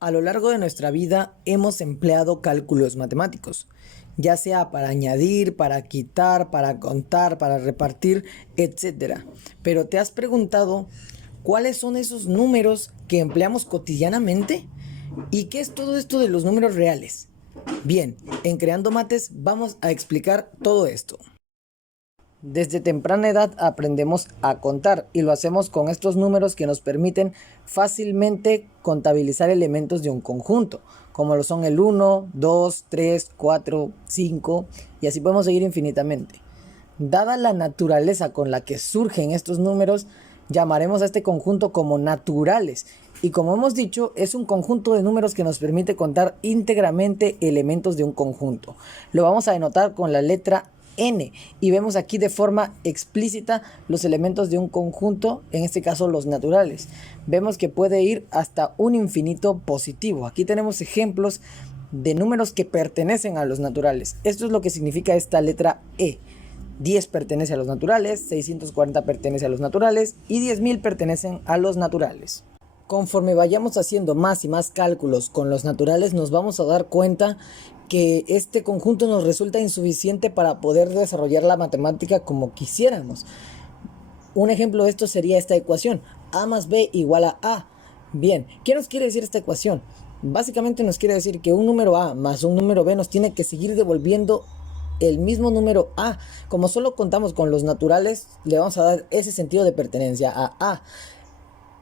A lo largo de nuestra vida hemos empleado cálculos matemáticos, ya sea para añadir, para quitar, para contar, para repartir, etcétera. Pero ¿te has preguntado cuáles son esos números que empleamos cotidianamente? ¿Y qué es todo esto de los números reales? Bien, en Creando Mates vamos a explicar todo esto. Desde temprana edad aprendemos a contar y lo hacemos con estos números que nos permiten fácilmente contabilizar elementos de un conjunto, como lo son el 1, 2, 3, 4, 5 y así podemos seguir infinitamente. Dada la naturaleza con la que surgen estos números, llamaremos a este conjunto como naturales y como hemos dicho, es un conjunto de números que nos permite contar íntegramente elementos de un conjunto. Lo vamos a denotar con la letra N y vemos aquí de forma explícita los elementos de un conjunto, en este caso los naturales. Vemos que puede ir hasta un infinito positivo. Aquí tenemos ejemplos de números que pertenecen a los naturales. Esto es lo que significa esta letra E. 10 pertenece a los naturales, 640 pertenece a los naturales y 10.000 pertenecen a los naturales. Conforme vayamos haciendo más y más cálculos con los naturales, nos vamos a dar cuenta que este conjunto nos resulta insuficiente para poder desarrollar la matemática como quisiéramos. Un ejemplo de esto sería esta ecuación, a más b igual a a. Bien, ¿qué nos quiere decir esta ecuación? Básicamente nos quiere decir que un número a más un número b nos tiene que seguir devolviendo el mismo número a. Como solo contamos con los naturales, le vamos a dar ese sentido de pertenencia a a.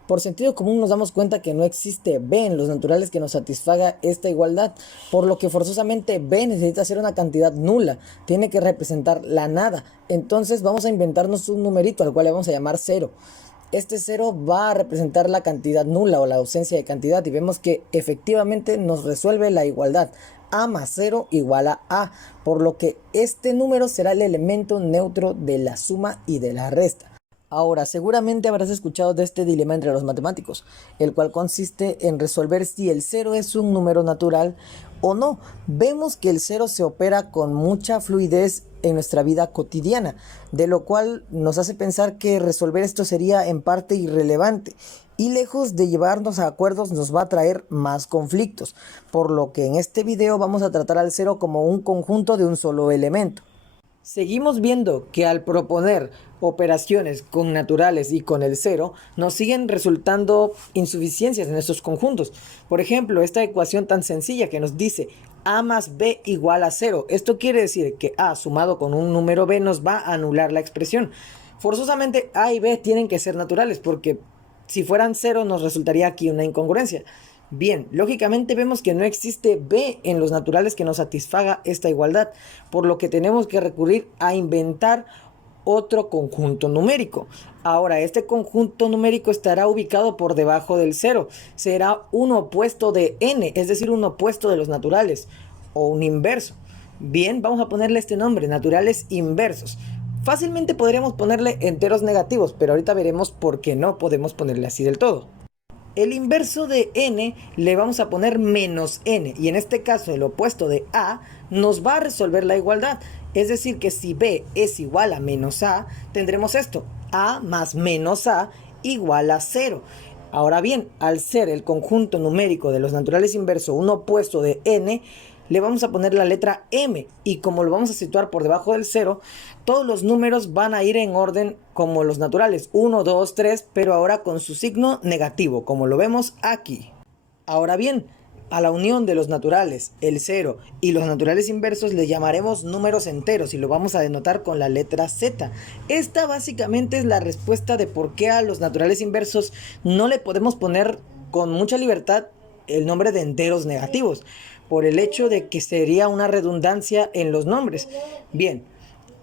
Por sentido común nos damos cuenta que no existe b en los naturales que nos satisfaga esta igualdad, por lo que forzosamente b necesita ser una cantidad nula, tiene que representar la nada. Entonces vamos a inventarnos un numerito al cual le vamos a llamar 0. Este 0 va a representar la cantidad nula o la ausencia de cantidad y vemos que efectivamente nos resuelve la igualdad. A más 0 igual a, por lo que este número será el elemento neutro de la suma y de la resta. Ahora, seguramente habrás escuchado de este dilema entre los matemáticos, el cual consiste en resolver si el 0 es un número natural o no. Vemos que el 0 se opera con mucha fluidez en nuestra vida cotidiana, de lo cual nos hace pensar que resolver esto sería en parte irrelevante y lejos de llevarnos a acuerdos nos va a traer más conflictos, por lo que en este video vamos a tratar al 0 como un conjunto de un solo elemento. Seguimos viendo que al proponer operaciones con naturales y con el 0, nos siguen resultando insuficiencias en estos conjuntos. Por ejemplo, esta ecuación tan sencilla que nos dice a más b igual a 0. Esto quiere decir que a sumado con un número b nos va a anular la expresión. Forzosamente a y b tienen que ser naturales porque si fueran 0 nos resultaría aquí una incongruencia. Bien, lógicamente vemos que no existe b en los naturales que nos satisfaga esta igualdad, por lo que tenemos que recurrir a inventar otro conjunto numérico. Ahora, este conjunto numérico estará ubicado por debajo del 0. Será un opuesto de n, es decir, un opuesto de los naturales, o un inverso. Bien, vamos a ponerle este nombre, naturales inversos. Fácilmente podríamos ponerle enteros negativos, pero ahorita veremos por qué no podemos ponerle así del todo. El inverso de n le vamos a poner menos n y en este caso el opuesto de a nos va a resolver la igualdad. Es decir que si b es igual a menos a, tendremos esto, a más menos a igual a 0. Ahora bien, al ser el conjunto numérico de los naturales inversos un opuesto de n, le vamos a poner la letra m y como lo vamos a situar por debajo del 0, todos los números van a ir en orden como los naturales, 1, 2, 3, pero ahora con su signo negativo, como lo vemos aquí. Ahora bien, a la unión de los naturales, el 0 y los naturales inversos le llamaremos números enteros y lo vamos a denotar con la letra Z. Esta básicamente es la respuesta de por qué a los naturales inversos no le podemos poner con mucha libertad el nombre de enteros negativos, por el hecho de que sería una redundancia en los nombres. Bien,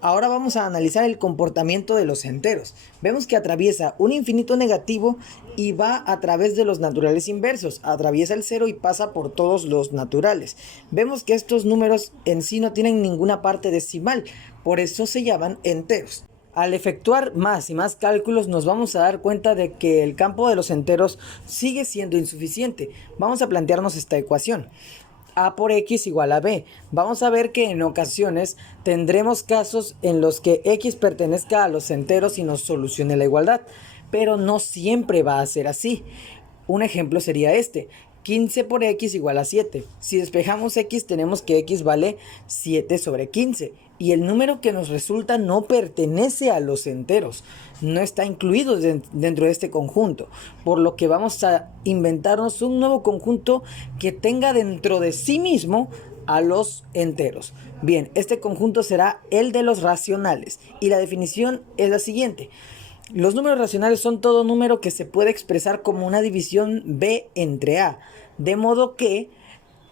ahora vamos a analizar el comportamiento de los enteros. Vemos que atraviesa un infinito negativo y va a través de los naturales inversos. Atraviesa el 0 y pasa por todos los naturales. Vemos que estos números en sí no tienen ninguna parte decimal, por eso se llaman enteros. Al efectuar más y más cálculos nos vamos a dar cuenta de que el campo de los enteros sigue siendo insuficiente. Vamos a plantearnos esta ecuación. A por x igual a b. Vamos a ver que en ocasiones tendremos casos en los que x pertenezca a los enteros y nos solucione la igualdad, pero no siempre va a ser así. Un ejemplo sería este. 15 por x igual a 7. Si despejamos x, tenemos que x vale 7 sobre 15. Y el número que nos resulta no pertenece a los enteros, no está incluido dentro de este conjunto, por lo que vamos a inventarnos un nuevo conjunto que tenga dentro de sí mismo a los enteros. Bien, este conjunto será el de los racionales y la definición es la siguiente. Los números racionales son todo número que se puede expresar como una división b entre a, de modo que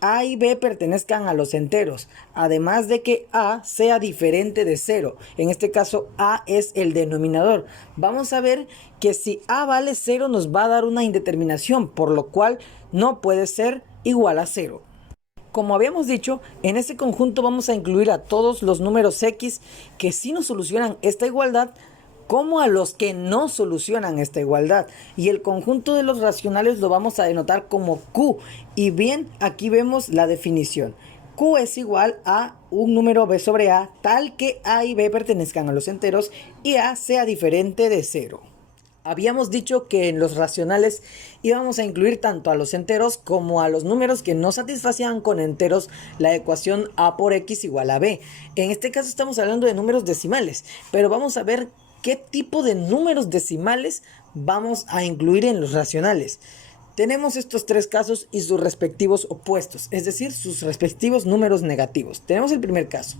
a y b pertenezcan a los enteros, además de que a sea diferente de 0. En este caso, a es el denominador. Vamos a ver que si a vale 0 nos va a dar una indeterminación, por lo cual no puede ser igual a 0. Como habíamos dicho, en este conjunto vamos a incluir a todos los números x que sí nos solucionan esta igualdad, como a los que no solucionan esta igualdad. Y el conjunto de los racionales lo vamos a denotar como Q. Y bien, aquí vemos la definición. Q es igual a un número b sobre a, tal que a y b pertenezcan a los enteros y a sea diferente de 0. Habíamos dicho que en los racionales íbamos a incluir tanto a los enteros como a los números que no satisfacían con enteros la ecuación a por x igual a b. En este caso estamos hablando de números decimales, pero vamos a ver qué tipo de números decimales vamos a incluir en los racionales. Tenemos estos tres casos y sus respectivos opuestos, es decir, sus respectivos números negativos. Tenemos el primer caso.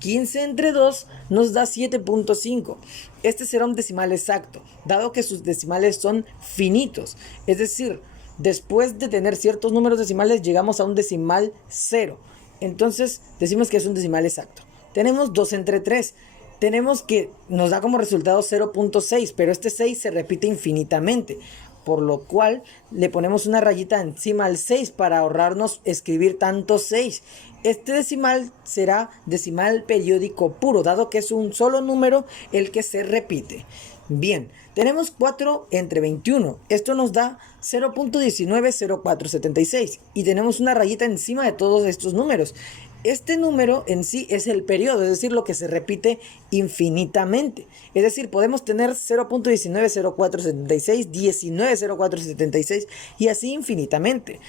15 entre 2 nos da 7.5. Este será un decimal exacto, dado que sus decimales son finitos. Es decir, después de tener ciertos números decimales llegamos a un decimal 0. Entonces decimos que es un decimal exacto. Tenemos 2 entre 3. Tenemos que nos da como resultado 0.6, pero este 6 se repite infinitamente, por lo cual le ponemos una rayita encima al 6 para ahorrarnos escribir tanto 6. Este decimal será decimal periódico puro, dado que es un solo número el que se repite. Bien, tenemos 4 entre 21. Esto nos da 0.190476 y tenemos una rayita encima de todos estos números. Este número en sí es el periodo, es decir, lo que se repite infinitamente. Es decir, podemos tener 0.190476, 190476 y así infinitamente.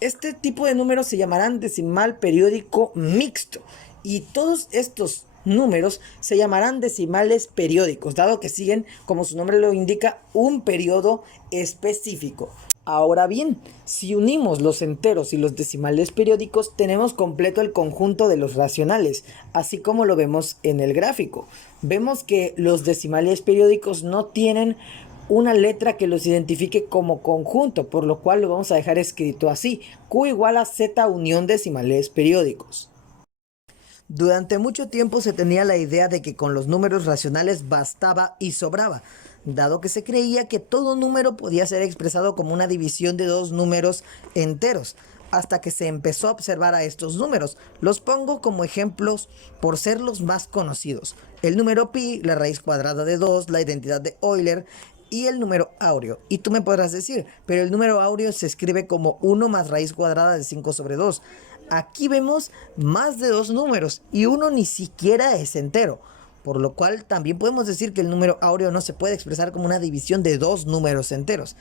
Este tipo de números se llamarán decimal periódico mixto y todos estos números se llamarán decimales periódicos, dado que siguen, como su nombre lo indica, un periodo específico. Ahora bien, si unimos los enteros y los decimales periódicos, tenemos completo el conjunto de los racionales, así como lo vemos en el gráfico. Vemos que los decimales periódicos no tienen una letra que los identifique como conjunto, por lo cual lo vamos a dejar escrito así: Q igual a Z unión decimales periódicos. Durante mucho tiempo se tenía la idea de que con los números racionales bastaba y sobraba, dado que se creía que todo número podía ser expresado como una división de dos números enteros, hasta que se empezó a observar a estos números. Los pongo como ejemplos por ser los más conocidos: el número pi, la raíz cuadrada de 2, la identidad de Euler y el número áureo. Y tú me podrás decir, pero el número áureo se escribe como 1 más raíz cuadrada de 5 sobre 2. Aquí vemos más de dos números y uno ni siquiera es entero, por lo cual también podemos decir que el número áureo no se puede expresar como una división de dos números enteros.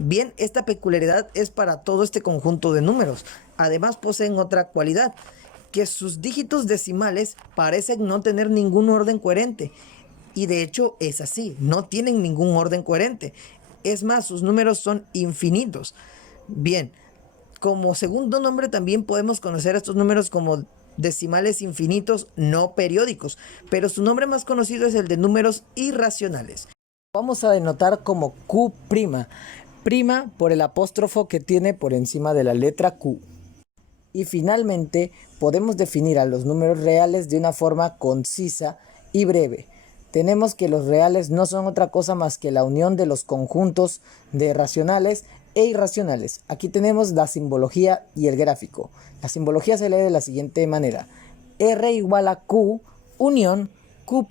Bien, esta peculiaridad es para todo este conjunto de números. Además poseen otra cualidad, que sus dígitos decimales parecen no tener ningún orden coherente. Y de hecho es así, no tienen ningún orden coherente. Es más, sus números son infinitos. Bien, como segundo nombre también podemos conocer a estos números como decimales infinitos no periódicos, pero su nombre más conocido es el de números irracionales. Vamos a denotar como Q', prima por el apóstrofo que tiene por encima de la letra Q. Y finalmente podemos definir a los números reales de una forma concisa y breve. Tenemos que los reales no son otra cosa más que la unión de los conjuntos de racionales e irracionales. Aquí tenemos la simbología y el gráfico. La simbología se lee de la siguiente manera: R igual a Q unión Q'.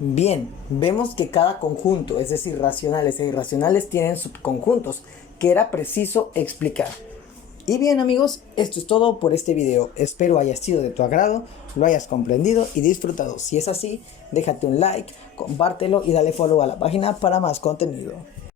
Bien, vemos que cada conjunto, es decir, racionales e irracionales, tienen subconjuntos, que era preciso explicar. Y bien amigos, esto es todo por este video. Espero haya sido de tu agrado, lo hayas comprendido y disfrutado. Si es así, déjate un like, compártelo y dale follow a la página para más contenido.